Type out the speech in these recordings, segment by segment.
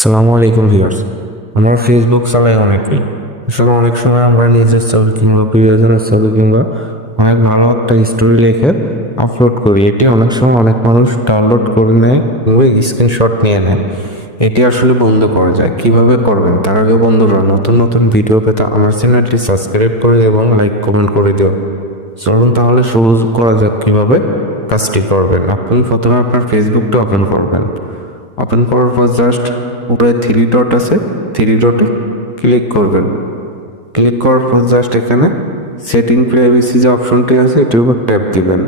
সালামু আলাইকুম ভিউয়ার্স। আমরা ফেসবুক চালাই অনেকেই। আসলে অনেক সময় আমরা নিজের ছবি কিংবা প্রিয়জনের ছবি কিংবা অনেক ভালো একটা স্টোরি লিখে আপলোড করি। এটি অনেক সময় অনেক মানুষ ডাউনলোড করে নেয় স্ক্রিনশট নিয়ে নেয়। এটি আসলে বন্ধ করা যায়। কীভাবে করবেন? তার আগে বন্ধুরা, নতুন নতুন ভিডিও পেতে আমার চ্যানেলটি সাবস্ক্রাইব করে এবং লাইক কমেন্ট করে দিও। চলুন তাহলে শুরু করা যাক কীভাবে কাজটি করবেন। আপনি প্রথমে আপনার ফেসবুকটা ওপেন করবেন। ওপেন করার পর জাস্ট উপরে থ্রি ডট আছে থ্রি ডটে ক্লিক করবেন। ক্লিক করার পর জাস্ট এখানে সেটিং প্রাইভেসি যে অপশনটি আছে, এটির উপর ট্যাপ দিবেন।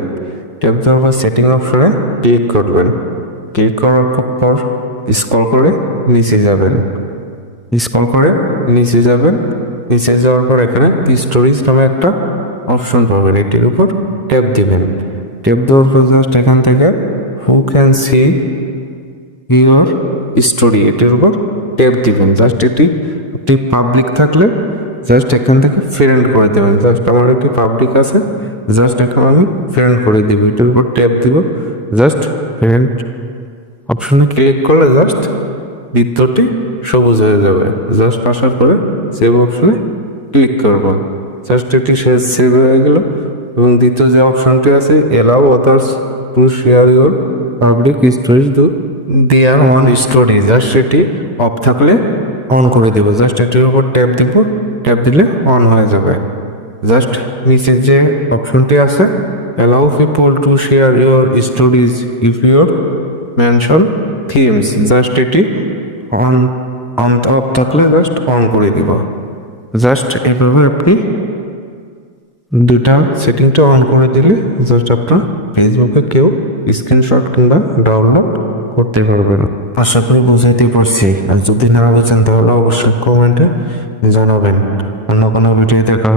ট্যাপ দেওয়ার পর সেটিং অপশনে ক্লিক করবেন। ক্লিক করার পর স্ক্রল করে নিচে যাবেন। স্ক্রল করে নিচে যাবেন। নিচে যাওয়ার পর এখানে স্টোরেজ নামে একটা অপশন পাবেন, এটির উপর ট্যাপ দিবেন। ট্যাপ দেওয়ার পর জাস্ট এখান থেকে who can see your story এটির উপর ট্যাপ দিবেন জাস্ট এটি একটি পাবলিক থাকলে জাস্ট এখান থেকে ফ্রেন্ড করে দেবেন। জাস্ট আমার একটি পাবলিক আছে জাস্ট এখন আমি ফ্রেন্ড করে দিব। এটির উপর ট্যাপ দিব। জাস্ট ফ্রেন্ড অপশনে ক্লিক করলে জাস্ট দ্বিতীয়টি সবুজ হয়ে যাবে। জাস্ট আসার পরে সেভ অপশনে ক্লিক করব। জাস্ট এটি শেষ সেভ হয়ে গেল। এবং দ্বিতীয় যে অপশনটি আছে allow others to share your public storage their own story just এটি অফ থাকলে অন করে দেবো। জাস্ট এটির উপর ট্যাপ দিব ট্যাপ দিলে অন হয়ে যাবে। জাস্ট নিচে যে অপশনটি আছে allow people to share your stories if your mention themes just এটি অন অন অফ থাকলে জাস্ট অন করে দিব। জাস্ট এভাবে আপনি দুটা সেটিংটা অন করে দিলে জাস্ট আপনার ফেসবুকে কেউ স্ক্রিনশট কিংবা ডাউনলোড করতে পারবে না। আশা করি বুঝাইতে পারছি। আর যদি না বুঝেন তাহলে অবশ্যই কমেন্টে জানাবেন। অন্য কোনো ভিডিও দেখা